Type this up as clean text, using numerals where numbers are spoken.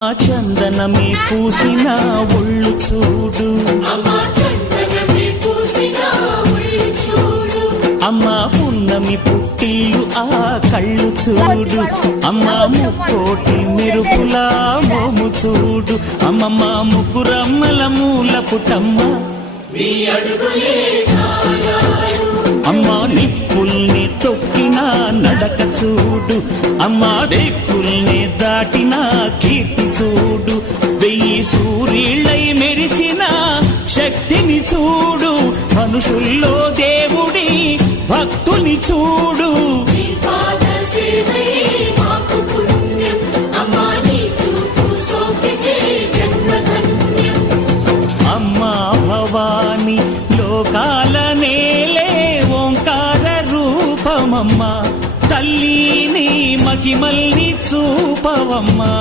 ఆ చందనమే పూసిన ఒళ్ళు చూడు, అమ్మా పున్నమి పుట్టిల్లు ఆ కళ్ళు చూడు, అమ్మా ముక్కోటి మెరుపుల మోము చూడు, అమ్మమ్మ ముగ్గురమ్మల మూల పుటమ్మ అమ్మా నిప్పుల్ని తొక్కిన నడక చూడు, అమ్మా దిక్కుల్ని దాటిన కీర్తి చూడు, వెయ్యి సూర్యుళ్ళై మెరిసిన శక్తిని చూడు, మనుషుల్లో దేవుడి భక్తుని చూడు. అమ్మా భవాని లోకాల నేలే ఓంకార రూపమమ్మా, తల్లిని మహిమల్ని చూపవమ్మా.